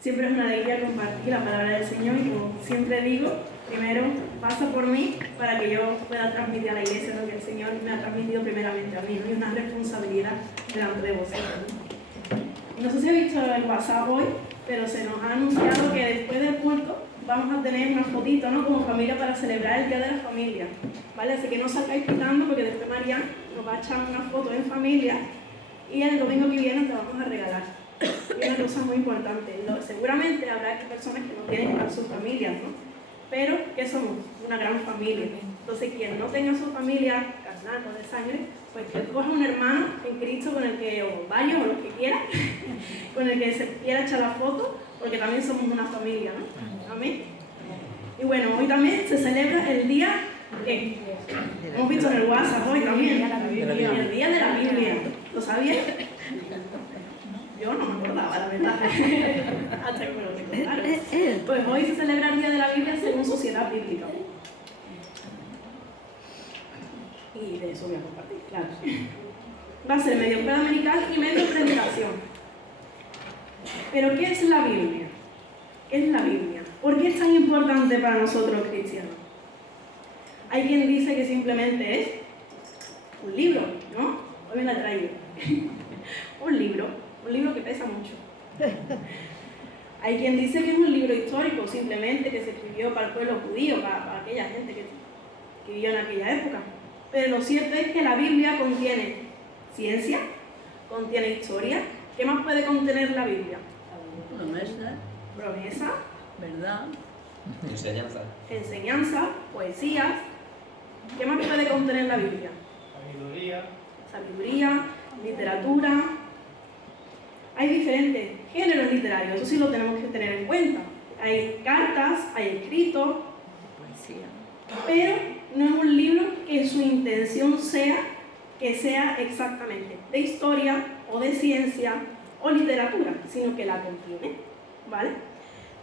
Siempre es una alegría compartir la palabra del Señor y como siempre digo, primero pasa por mí para que yo pueda transmitir a la iglesia lo que el Señor me ha transmitido primeramente a mí, ¿no? Y una responsabilidad delante de vosotros, ¿no? No sé si habéis visto el WhatsApp hoy, pero se nos ha anunciado que después del culto vamos a tener una fotito, ¿no? Como familia para celebrar el Día de la Familia, ¿vale? Así que no salgáis quitando porque después María nos va a echar una foto en familia y el domingo que viene te vamos a regalar. Y una cosa muy importante, seguramente habrá personas que no tienen a sus familias, ¿no? Pero que somos una gran familia. Entonces, quien no tenga su familia carnal o de sangre, pues que coja un hermano en Cristo con el que, o varios, o los que quiera, con el que se quiera echar la foto, porque también somos una familia, ¿no? Amén. Y bueno, hoy también se celebra el día que hemos visto en el WhatsApp hoy también, el Día de la Biblia. ¿Lo sabías? Yo no me acordaba, la verdad, hasta que me lo recordaron. Pues hoy se celebra el Día de la Biblia según Sociedad Bíblica. Y de eso voy a compartir, claro. Va a ser medio predominical y medio predicación. Pero ¿qué es la Biblia? ¿Qué es la Biblia? ¿Por qué es tan importante para nosotros los cristianos? Hay quien dice que simplemente es un libro, ¿no? Hoy me la he traído. Un libro que pesa mucho. Hay quien dice que es un libro histórico, simplemente que se escribió para el pueblo judío, para aquella gente que vivió en aquella época. Pero lo cierto es que la Biblia contiene ciencia, contiene historia. ¿Qué más puede contener la Biblia? Promesa, verdad, enseñanza, poesías. ¿Qué más puede contener la Biblia? Sabiduría, literatura. Hay diferentes géneros literarios, eso sí lo tenemos que tener en cuenta. Hay cartas, hay escritos, poesía. pero no es un libro que su intención sea que sea exactamente de historia o de ciencia o literatura, sino que la contiene, ¿vale?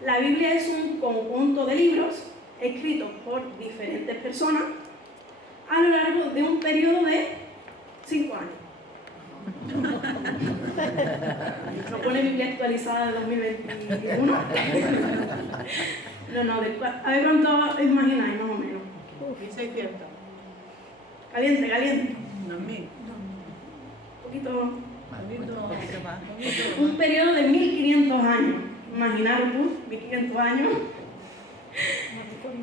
La Biblia es un conjunto de libros escritos por diferentes personas a lo largo de un periodo de 5 años. ¿No pone Biblia actualizada de 2021? No, a ver cuánto imagináis más o menos. 1600. Caliente. No, mil. Un poquito. Un periodo de 1500 años. Imaginaros tú, 1500 años.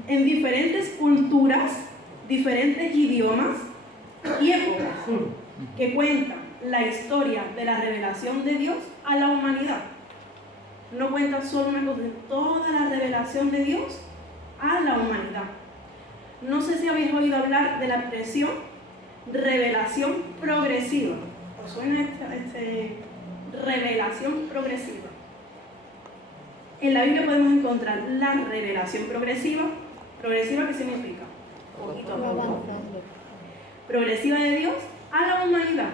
En diferentes culturas, diferentes idiomas y épocas que cuentan la historia de la revelación de Dios a la humanidad. No cuenta solo una cosa, toda la revelación de Dios a la humanidad. No sé si habéis oído hablar de la expresión revelación progresiva. ¿Os suena revelación progresiva? En la Biblia podemos encontrar la revelación progresiva. ¿Progresiva qué significa? Poquito avanzando. Progresiva de Dios a la humanidad,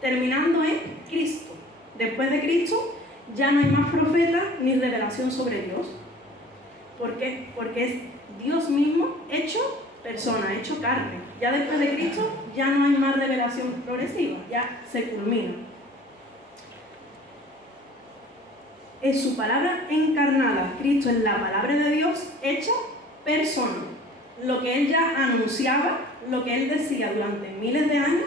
terminando en Cristo. Después de Cristo ya no hay más profetas ni revelación sobre Dios. ¿Por qué? Porque es Dios mismo hecho persona, hecho carne. Ya después de Cristo ya no hay más revelación progresiva, ya se culmina. Es su palabra encarnada. Cristo es la palabra de Dios hecha persona. Lo que Él ya anunciaba, lo que Él decía durante miles de años,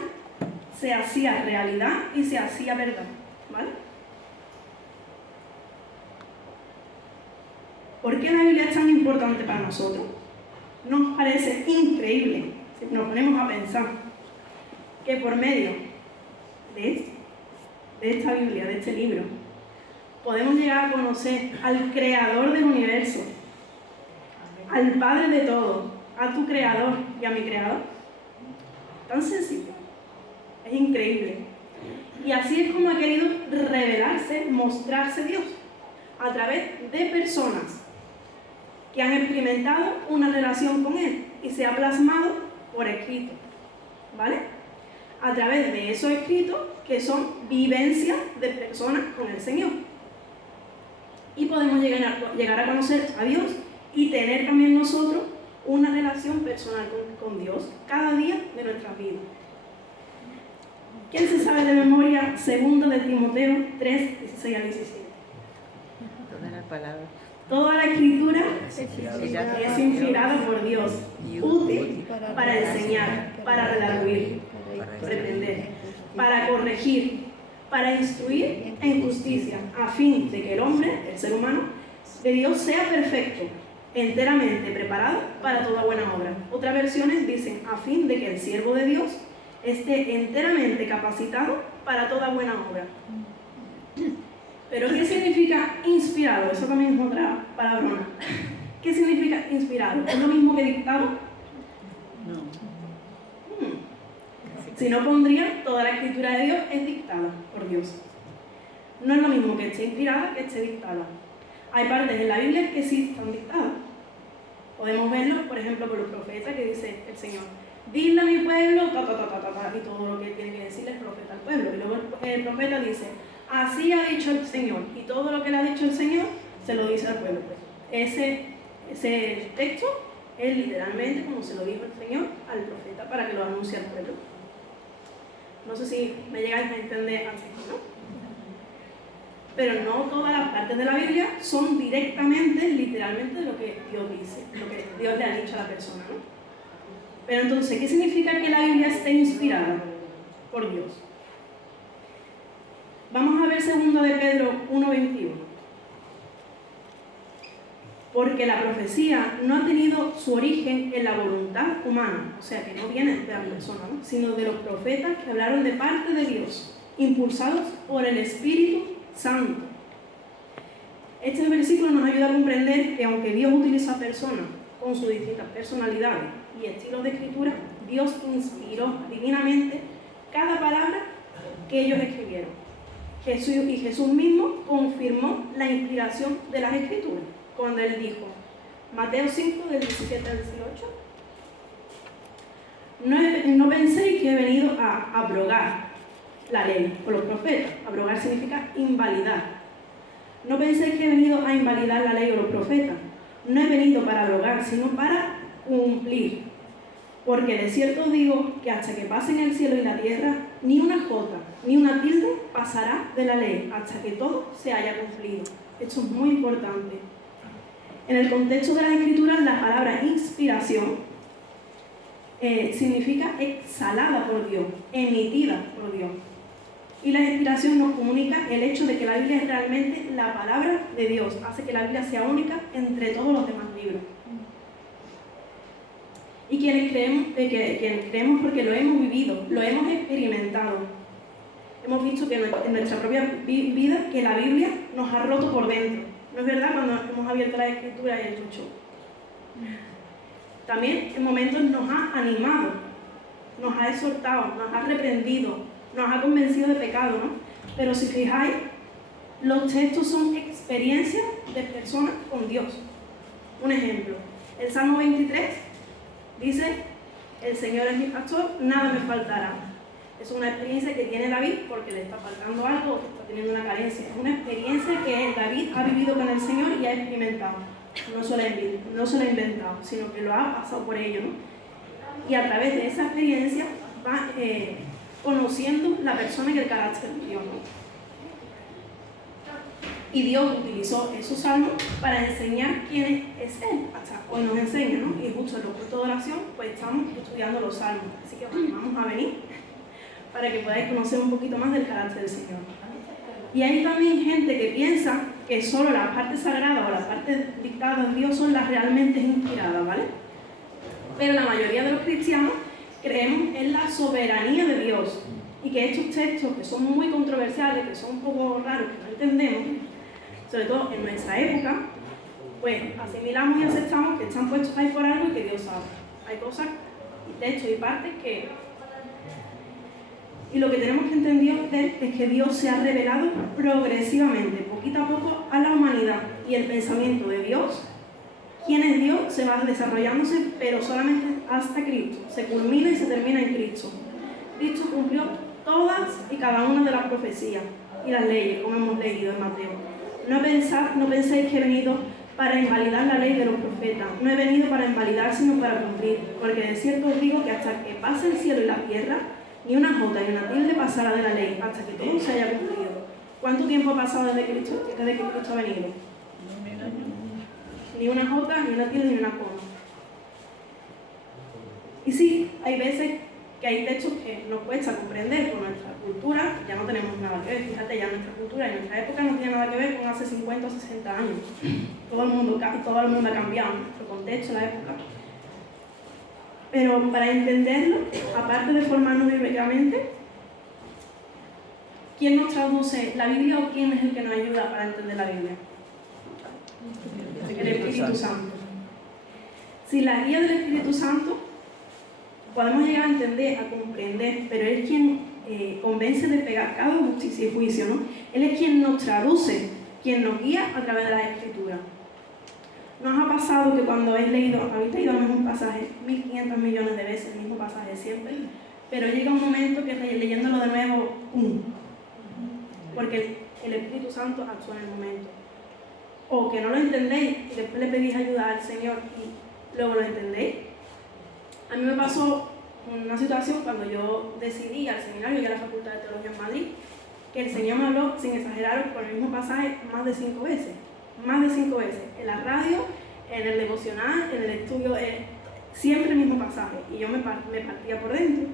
se hacía realidad y se hacía verdad, ¿vale? ¿Por qué la Biblia es tan importante para nosotros? Nos parece increíble, si nos ponemos a pensar, que por medio de esta Biblia, de este libro, podemos llegar a conocer al Creador del universo, al Padre de todo, a tu Creador y a mi Creador. Tan sencillo. Es increíble. Y así es como ha querido revelarse, mostrarse Dios, a través de personas que han experimentado una relación con Él y se ha plasmado por escrito, ¿vale? A través de esos escritos que son vivencias de personas con el Señor. Y podemos llegar a conocer a Dios y tener también nosotros una relación personal con Dios cada día de nuestras vidas. ¿Quién se sabe de memoria 2 de Timoteo 3, 16 al 17? palabra. Toda la escritura Inspirada es inspirada por Dios, útil para enseñar, para redarguir, reprender, para corregir, para instruir en justicia, a fin de que el hombre, el ser humano, de Dios sea perfecto, enteramente preparado para toda buena obra. Otras versiones dicen, a fin de que el siervo de Dios esté enteramente capacitado para toda buena obra. Pero ¿qué significa inspirado? Eso también es otra palabrona. ¿Qué significa inspirado? ¿Es lo mismo que dictado? No. Si no pondría, toda la escritura de Dios es dictada por Dios. No es lo mismo que esté inspirada que esté dictada. Hay partes en la Biblia que sí están dictadas. Podemos verlo, por ejemplo, con los profetas que dice el Señor, dile a mi pueblo, y todo lo que tiene que decirle el profeta al pueblo. Y luego el profeta dice, así ha dicho el Señor, y todo lo que le ha dicho el Señor se lo dice al pueblo. Pues ese texto es literalmente como se lo dijo el Señor al profeta para que lo anuncie al pueblo. No sé si me llegáis a entender así, ¿no? Pero no todas las partes de la Biblia son directamente, literalmente, lo que Dios dice, lo que Dios le ha dicho a la persona, ¿no? Pero entonces, ¿qué significa que la Biblia esté inspirada por Dios? Vamos a ver 2 de Pedro 1:21. Porque la profecía no ha tenido su origen en la voluntad humana, o sea, que no viene de la persona, ¿no? Sino de los profetas que hablaron de parte de Dios, impulsados por el Espíritu Santo. Este versículo nos ayuda a comprender que aunque Dios utiliza a personas con sus distintas personalidades y estilos de escritura, Dios inspiró divinamente cada palabra que ellos escribieron. Jesús mismo confirmó la inspiración de las escrituras cuando él dijo, Mateo 5, del 17 al 18, no penséis que he venido a abrogar la ley o los profetas. Abrogar significa invalidar. No penséis que he venido a invalidar la ley o los profetas. No he venido para abrogar, sino para cumplir. Porque de cierto os digo que hasta que pasen el cielo y la tierra, ni una jota, ni una tilde pasará de la ley, hasta que todo se haya cumplido. Esto es muy importante. En el contexto de las Escrituras, la palabra inspiración significa exhalada por Dios, emitida por Dios. Y la inspiración nos comunica el hecho de que la Biblia es realmente la palabra de Dios, hace que la Biblia sea única entre todos los demás libros. Y quienes creemos porque lo hemos vivido, lo hemos experimentado. Hemos visto que en nuestra propia vida que la Biblia nos ha roto por dentro. ¿No es verdad? Cuando hemos abierto la Escritura y el chucho. También en momentos nos ha animado, nos ha exhortado, nos ha reprendido, nos ha convencido de pecado, ¿no? Pero si fijáis, los textos son experiencias de personas con Dios. Un ejemplo, el Salmo 23 dice, el Señor es mi pastor, nada me faltará. Es una experiencia que tiene David porque le está faltando algo o está teniendo una carencia. Es una experiencia que David ha vivido con el Señor y ha experimentado. No se lo ha inventado, sino que lo ha pasado por ello, ¿no? Y a través de esa experiencia va conociendo la persona y el carácter de Dios, ¿no? Y Dios utilizó esos salmos para enseñar quién es Él. Hasta hoy nos enseña, ¿no? Y justo en los cultos de oración, pues estamos estudiando los salmos. Así que vamos a venir para que podáis conocer un poquito más del carácter del Señor. Y hay también gente que piensa que solo las partes sagradas o las partes dictadas de Dios son las realmente inspiradas, ¿vale? Pero la mayoría de los cristianos creemos en la soberanía de Dios y que estos textos, que son muy controversiales, que son un poco raros, que no entendemos, sobre todo en nuestra época, pues asimilamos y aceptamos que están puestos ahí por algo y que Dios sabe. Hay cosas y textos y partes que... Y lo que tenemos que entender es que Dios se ha revelado progresivamente, poquito a poco, a la humanidad. Y el pensamiento de Dios, quién es Dios, se va desarrollándose, pero solamente hasta Cristo. Se culmina y se termina en Cristo. Cristo cumplió todas y cada una de las profecías y las leyes, como hemos leído en Mateo. No penséis que he venido para invalidar la ley de los profetas. No he venido para invalidar, sino para cumplir. Porque de cierto os digo que hasta que pase el cielo y la tierra, ni una jota ni una tilde pasará de la ley, hasta que todo se haya cumplido. ¿Cuánto tiempo ha pasado desde que Cristo ha venido? ni una J, ni una tilde, ni una coma. Y sí, hay veces que hay textos que nos cuesta comprender por nuestra cultura, ya no tenemos nada que ver. Fíjate, ya nuestra cultura y nuestra época no tiene nada que ver con hace 50 o 60 años. Todo el mundo ha cambiado, nuestro contexto, la época. Pero para entenderlo, aparte de formarnos bíblicamente, ¿quién nos traduce la Biblia o quién es el que nos ayuda para entender la Biblia? El Espíritu Santo. Sin la guía del Espíritu Santo, podemos llegar a entender, a comprender, pero Él es quien convence de pecado, justicia y juicio, ¿no? Él es quien nos traduce, quien nos guía a través de la Escritura. ¿Nos ha pasado que cuando habéis leído el mismo pasaje 1500 millones de veces, el mismo pasaje siempre, pero llega un momento que leyéndolo de nuevo, porque el Espíritu Santo actúa en el momento? O que no lo entendéis y después le pedís ayuda al Señor y luego lo entendéis. A mí me pasó una situación cuando yo decidí al seminario y a la Facultad de Teología en Madrid, que el Señor me habló, sin exageraros, por el mismo pasaje más de 5 veces. Más de 5 veces. En la radio, en el devocional, en el estudio, siempre el mismo pasaje. Y yo me partía por dentro.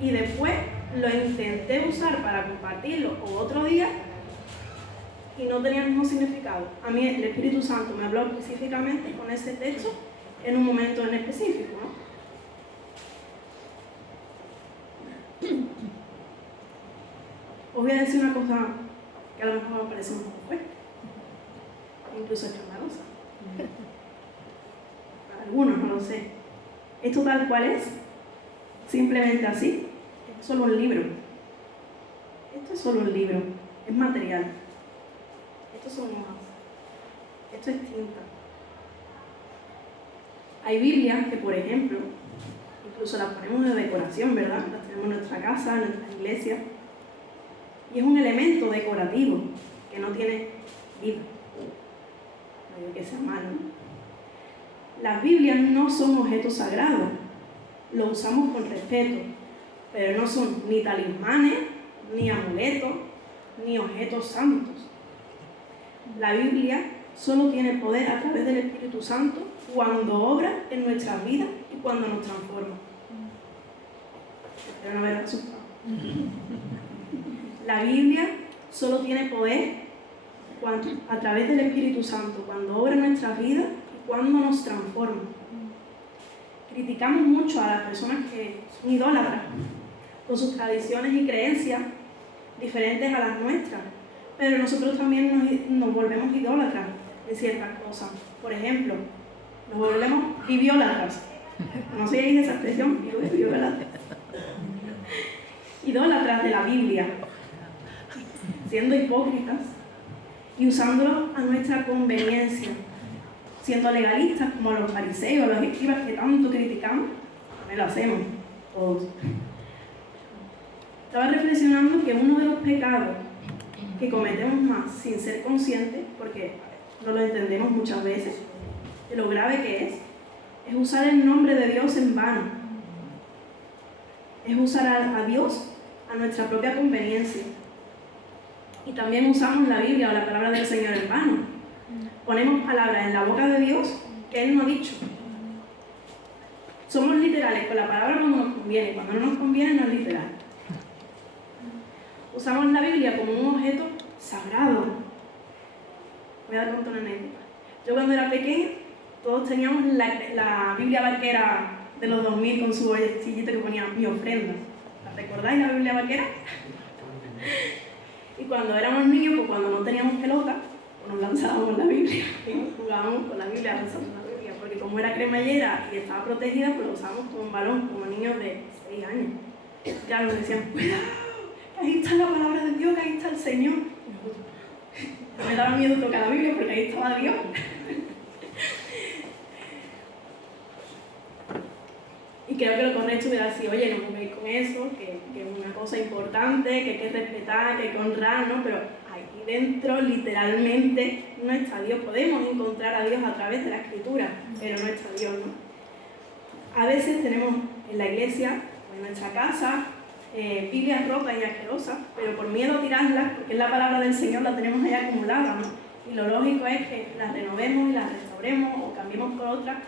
Y después lo intenté usar para compartirlo otro día y no tenía el mismo significado. A mí el Espíritu Santo me habló específicamente con ese texto en un momento en específico, ¿no? Os voy a decir una cosa que a lo mejor me parece un poco fuerte, incluso escandalosa. Para algunos, no lo sé. Esto tal cual es, simplemente así. Esto es solo un libro. Esto es solo un libro, es material. Esto son hojas. Esto es tinta. Hay Biblias que, por ejemplo, incluso las ponemos de decoración, ¿verdad? Las tenemos en nuestra casa, en nuestra iglesia. Y es un elemento decorativo que no tiene vida. No digo que sea malo. Las Biblias no son objetos sagrados. Los usamos con respeto, pero no son ni talismanes, ni amuletos, ni objetos santos. La Biblia solo tiene poder a través del Espíritu Santo cuando obra en nuestras vidas y cuando nos transforma. Espero no haber asustado. La Biblia solo tiene poder a través del Espíritu Santo, cuando obra en nuestras vidas y cuando nos transforma. Criticamos mucho a las personas que son idólatras, con sus tradiciones y creencias diferentes a las nuestras, pero nosotros también nos volvemos idólatras de ciertas cosas. Por ejemplo, nos volvemos bibliólatras. ¿Conocéis esa expresión? Bibliólatras. Idólatras de la Biblia, siendo hipócritas y usándolo a nuestra conveniencia, siendo legalistas como los fariseos, los escribas que tanto criticamos, también lo hacemos todos. Estaba reflexionando que uno de los pecados que cometemos más sin ser conscientes, porque no lo entendemos muchas veces, de lo grave que es usar el nombre de Dios en vano. Es usar a Dios a nuestra propia conveniencia. Y también usamos la Biblia o la palabra del Señor en vano. Ponemos palabras en la boca de Dios que Él no ha dicho. Somos literales con la palabra cuando nos conviene, cuando no nos conviene no es literal. Usamos la Biblia como un objeto sagrado. Voy a dar cuenta una anécdota. Yo cuando era pequeña, todos teníamos la Biblia vaquera de los 2000 con su bolsillito que ponía mi ofrenda. ¿La recordáis, la Biblia vaquera? Y cuando éramos niños, pues cuando no teníamos pelota, pues nos lanzábamos la Biblia y jugábamos con la Biblia, rezando la Biblia, porque como era cremallera y estaba protegida, pues lo usábamos como un balón, como niños de 6 años. Ya nos decían, cuidado, que ahí está la palabra de Dios, que ahí está el Señor. Me daba miedo tocar la Biblia porque ahí estaba Dios. Y creo que lo correcto hubiera sido, oye, no juguéis con eso, que es una cosa importante, que hay que respetar, que hay que honrar, ¿no? Pero aquí dentro, literalmente, no está Dios. Podemos encontrar a Dios a través de la Escritura, pero no está Dios, ¿no? A veces tenemos en la iglesia o en nuestra casa Biblias rotas y asquerosas, pero por miedo a tirarlas, porque es la palabra del Señor, la tenemos ahí acumulada, ¿no? Y lo lógico es que las renovemos y las restauremos. mejoremos o cambiemos por otra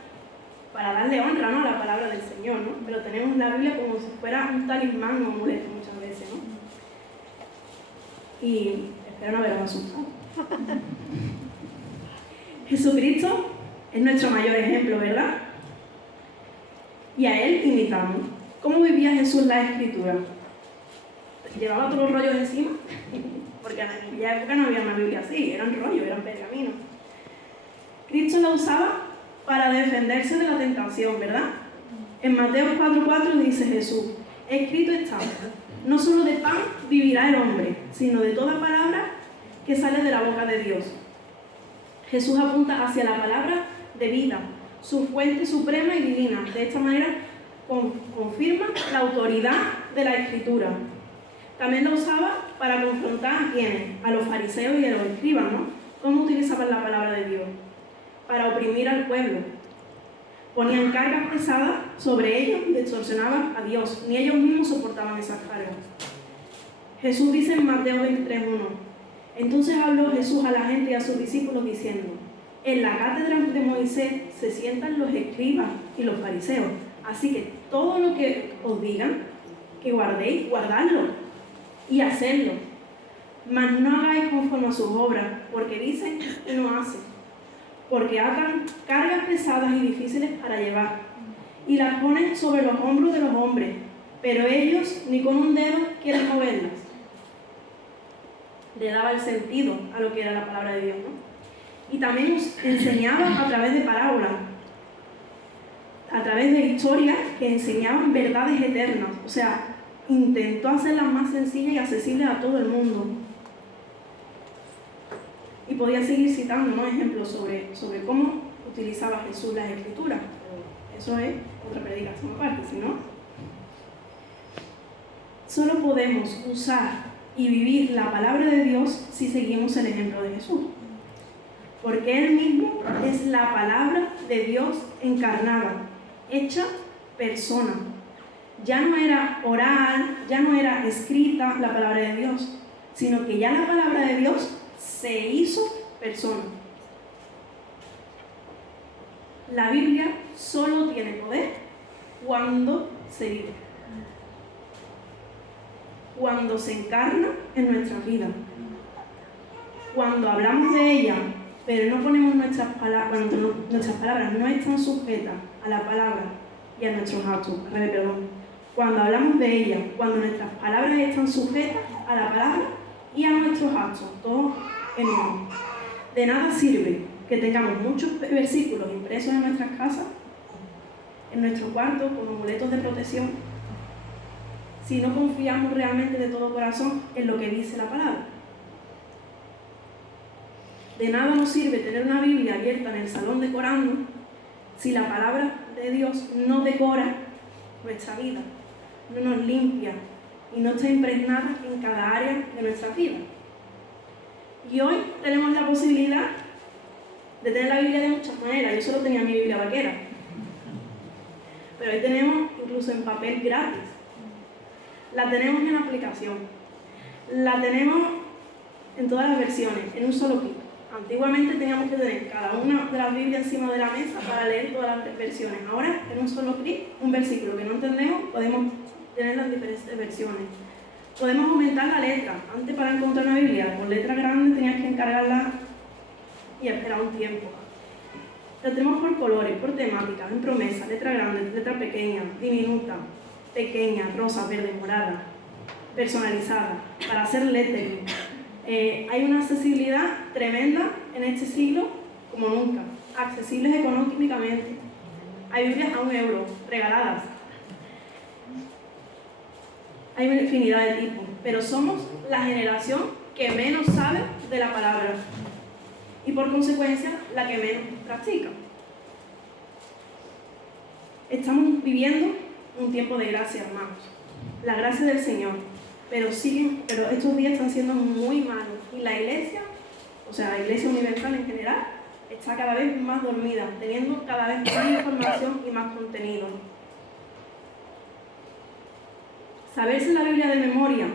para darle honra, ¿no?, a la palabra del Señor, ¿no? Pero tenemos la Biblia como si fuera un talismán o amuleto muchas veces, ¿no? Y espero no haberos asustado. Jesucristo es nuestro mayor ejemplo, ¿verdad? Y a Él imitamos. ¿Cómo vivía Jesús la Escritura? ¿Llevaba todos los rollos encima? Porque en aquella época no había una Biblia así, eran rollos, eran pergaminos. Cristo la usaba para defenderse de la tentación, ¿verdad? En Mateo 4:4 dice Jesús: escrito está, no solo de pan vivirá el hombre, sino de toda palabra que sale de la boca de Dios. Jesús apunta hacia la palabra de vida, su fuente suprema y divina. De esta manera confirma la autoridad de la Escritura. También la usaba para confrontar a quienes, a los fariseos y a los escribas, ¿no? ¿Cómo utilizaban la palabra de Dios? Para oprimir al pueblo. Ponían cargas pesadas sobre ellos y extorsionaban a Dios. Ni ellos mismos soportaban esas cargas. Jesús dice en Mateo 23:1: entonces habló Jesús a la gente y a sus discípulos diciendo: en la cátedra de Moisés se sientan los escribas y los fariseos. Así que todo lo que os digan que guardéis, guardadlo y hacedlo. Mas no hagáis conforme a sus obras, porque dicen y no hacen. Porque atan cargas pesadas y difíciles para llevar, y las ponen sobre los hombros de los hombres, pero ellos ni con un dedo quieren moverlas. Le daba el sentido a lo que era la palabra de Dios, ¿no? Y también nos enseñaba a través de parábolas, a través de historias que enseñaban verdades eternas. O sea, intentó hacerlas más sencillas y accesibles a todo el mundo. Y podía seguir citando, ¿no?, ejemplos sobre cómo utilizaba Jesús las Escrituras. Pero eso es otra predicación aparte, si no. Solo podemos usar y vivir la palabra de Dios si seguimos el ejemplo de Jesús. Porque Él mismo es la palabra de Dios encarnada, hecha persona. Ya no era oral, ya no era escrita la palabra de Dios, sino que ya la palabra de Dios se hizo persona. La Biblia solo tiene poder cuando se vive, cuando se encarna en nuestra vida, cuando hablamos de ella, pero no ponemos nuestras palabras, cuando nuestras palabras no están sujetas a la palabra y a nuestros actos. Cuando hablamos de ella, cuando nuestras palabras están sujetas a la palabra y a nuestros actos, todos en uno. De nada sirve que tengamos muchos versículos impresos en nuestras casas, en nuestro cuarto, como amuletos de protección, si no confiamos realmente de todo corazón en lo que dice la palabra. De nada nos sirve tener una Biblia abierta en el salón decorando si la palabra de Dios no decora nuestra vida, no nos limpia y no está impregnada en cada área de nuestra vida. Y hoy tenemos la posibilidad de tener la Biblia de muchas maneras. Yo solo tenía mi Biblia vaquera, pero hoy tenemos incluso en papel gratis. La tenemos en aplicación, la tenemos en todas las versiones, en un solo clic. Antiguamente teníamos que tener cada una de las Biblias encima de la mesa para leer todas las versiones. Ahora, en un solo clic, un versículo que no entendemos, podemos tener las diferentes versiones. Podemos aumentar la letra. Antes, para encontrar una Biblia con letra grande tenías que encargarla y esperar un tiempo. La tenemos por colores, por temáticas, en promesa, letra grande, letra pequeña, diminuta, pequeña, rosa, verde, morada, personalizada, para hacer lettering. Hay una accesibilidad tremenda en este siglo como nunca, accesibles económicamente. Hay Biblias a €1, regaladas. Hay una infinidad de tipos, pero somos la generación que menos sabe de la palabra y por consecuencia la que menos practica. Estamos viviendo un tiempo de gracia, hermanos, la gracia del Señor, pero estos días están siendo muy malos y la iglesia, o sea, la iglesia universal en general, está cada vez más dormida, teniendo cada vez más información y más contenido. Saberse la Biblia de memoria,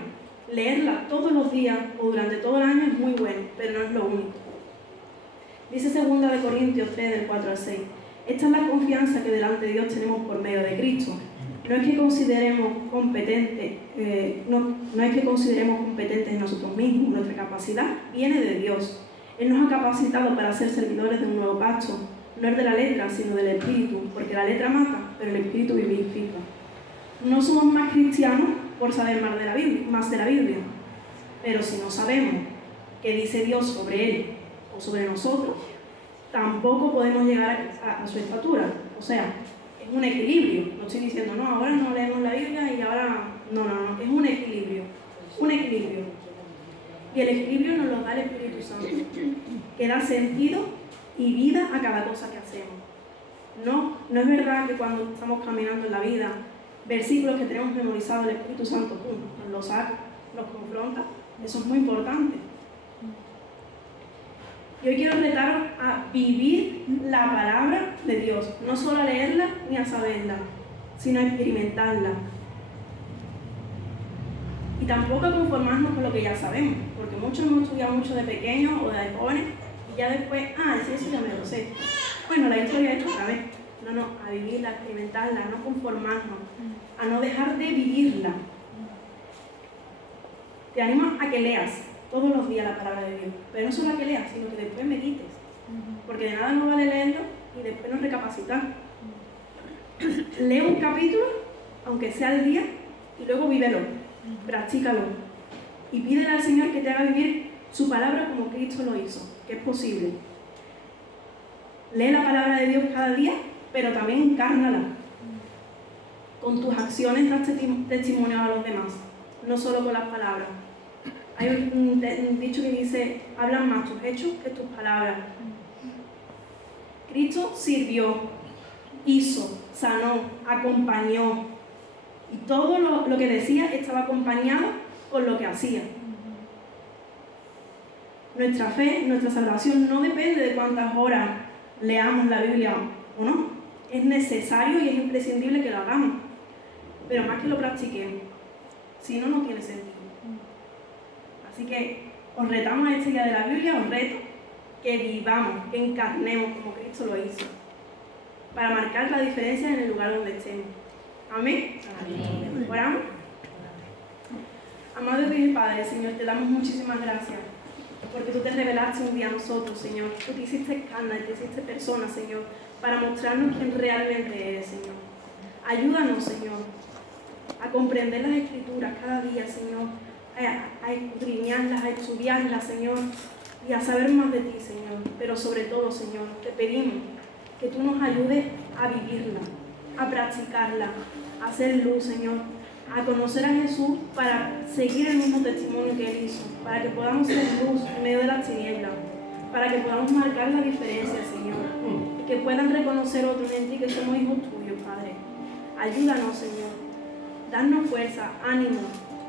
leerla todos los días o durante todo el año es muy bueno, pero no es lo único. Dice 2 Corintios 3, del 4 al 6. Esta es la confianza que delante de Dios tenemos por medio de Cristo. No es que consideremos competentes en nosotros mismos. Nuestra capacidad viene de Dios. Él nos ha capacitado para ser servidores de un nuevo pacto. No es de la letra, sino del Espíritu, porque la letra mata, pero el Espíritu vivifica. No somos más cristianos por saber más de la Biblia, pero si no sabemos qué dice Dios sobre Él o sobre nosotros, tampoco podemos llegar a su estatura. O sea, es un equilibrio. No estoy diciendo, no, ahora no leemos la Biblia y ahora... No, es un equilibrio. Un equilibrio. Y el equilibrio nos lo da el Espíritu Santo, que da sentido y vida a cada cosa que hacemos. No es verdad que cuando estamos caminando en la vida, versículos que tenemos memorizados, el Espíritu Santo nos los saca, nos confronta. Eso es muy importante. Y hoy quiero retaros a vivir la palabra de Dios, no solo a leerla ni a saberla, sino a experimentarla. Y tampoco a conformarnos con lo que ya sabemos, porque muchos hemos estudiado mucho de pequeños o de jóvenes y ya después, sí, eso ya me lo sé. Bueno, la historia hecho otra vez. No, a vivirla, a experimentarla, a no conformarnos, a no dejar de vivirla. Te animo a que leas todos los días la palabra de Dios, pero no solo a que leas, sino que después medites, porque de nada nos vale leerlo y después no recapacitar. Lee un capítulo, aunque sea al día, y luego vívelo, practícalo y pídele al Señor que te haga vivir su palabra como Cristo lo hizo, que es posible. Lee la palabra de Dios cada día, pero también encárnala. Con tus acciones das testimonio a los demás, no solo con las palabras. Hay un dicho que dice, hablan más tus hechos que tus palabras. Cristo sirvió, hizo, sanó, acompañó. Y todo lo que decía estaba acompañado con lo que hacía. Nuestra fe, nuestra salvación no depende de cuántas horas leamos la Biblia o no. Es necesario y es imprescindible que lo hagamos, pero más que lo practiquemos. Si no, no tiene sentido. Así que os retamos a este día de la Biblia, os reto que vivamos, que encarnemos como Cristo lo hizo, para marcar la diferencia en el lugar donde estemos. Amén. Amén. ¿Oramos? Amado Dios y Padre, Señor, te damos muchísimas gracias, porque tú te revelaste un día a nosotros, Señor. Tú te hiciste carne, te hiciste persona, Señor, para mostrarnos quién realmente eres, Señor. Ayúdanos, Señor, a comprender las Escrituras cada día, Señor, a escudriñarlas, a estudiarlas, Señor, y a saber más de ti, Señor. Pero sobre todo, Señor, te pedimos que tú nos ayudes a vivirla, a practicarla, a hacer luz, Señor, a conocer a Jesús para seguir el mismo testimonio que Él hizo, para que podamos ser luz en medio de las tinieblas, para que podamos marcar la diferencia, Señor, y que puedan reconocer otros en ti que somos hijos tuyos, Padre. Ayúdanos, Señor, danos fuerza, ánimo,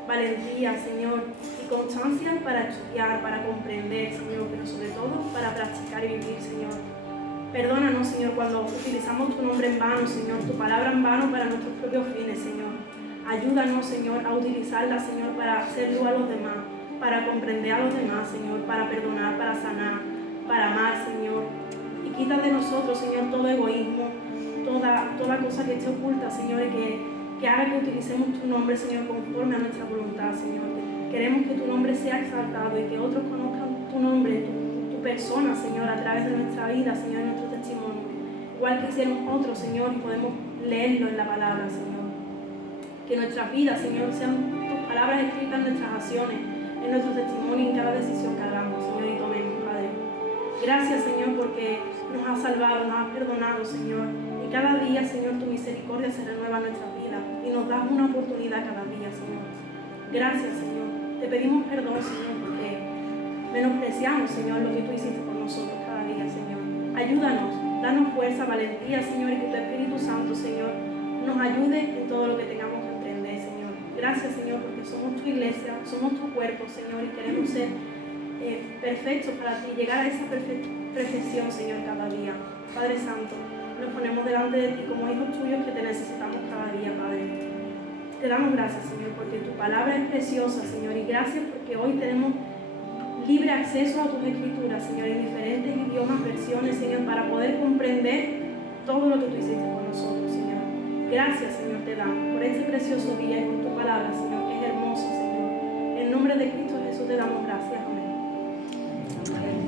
valentía, Señor, y constancia para estudiar, para comprender, Señor, pero sobre todo para practicar y vivir, Señor. Perdónanos, Señor, cuando utilizamos tu nombre en vano, Señor, tu palabra en vano para nuestros propios fines, Señor. Ayúdanos, Señor, a utilizarla, Señor, para hacer luz a los demás, para comprender a los demás, Señor, para perdonar, para sanar, para amar, Señor. Y quita de nosotros, Señor, todo egoísmo, toda cosa que esté oculta, Señor, y que haga que utilicemos tu nombre, Señor, conforme a nuestra voluntad, Señor. Queremos que tu nombre sea exaltado y que otros conozcan tu nombre, tu persona, Señor, a través de nuestra vida, Señor, nuestro testimonio. Igual que hicieron otros, Señor, y podemos leerlo en la palabra, Señor. Que nuestras vidas, Señor, sean tus palabras escritas en nuestras acciones, en nuestro testimonio y en cada decisión que hagamos, Señor, y tomemos, Padre. Gracias, Señor, porque nos has salvado, nos has perdonado, Señor. Y cada día, Señor, tu misericordia se renueva en nuestras vidas y nos das una oportunidad cada día, Señor. Gracias, Señor. Te pedimos perdón, Señor, porque menospreciamos, Señor, lo que tú hiciste por nosotros cada día, Señor. Ayúdanos, danos fuerza, valentía, Señor, y que tu Espíritu Santo, Señor, nos ayude en todo lo que tengamos que emprender, Señor. Gracias, Señor, porque somos tu iglesia, somos tu cuerpo, Señor, y queremos ser perfectos para ti, llegar a esa perfección, Señor, cada día. Padre Santo, nos ponemos delante de ti como hijos tuyos que te necesitamos cada día, Padre. Te damos gracias, Señor, porque tu palabra es preciosa, Señor, y gracias porque hoy tenemos libre acceso a tus escrituras, Señor, en diferentes idiomas, versiones, Señor, para poder comprender todo lo que tú hiciste por nosotros, Señor. Gracias, Señor, te damos por este precioso día y por tu palabra, Señor, que es hermosa, Señor. En nombre de Cristo Jesús te damos gracias. Amén.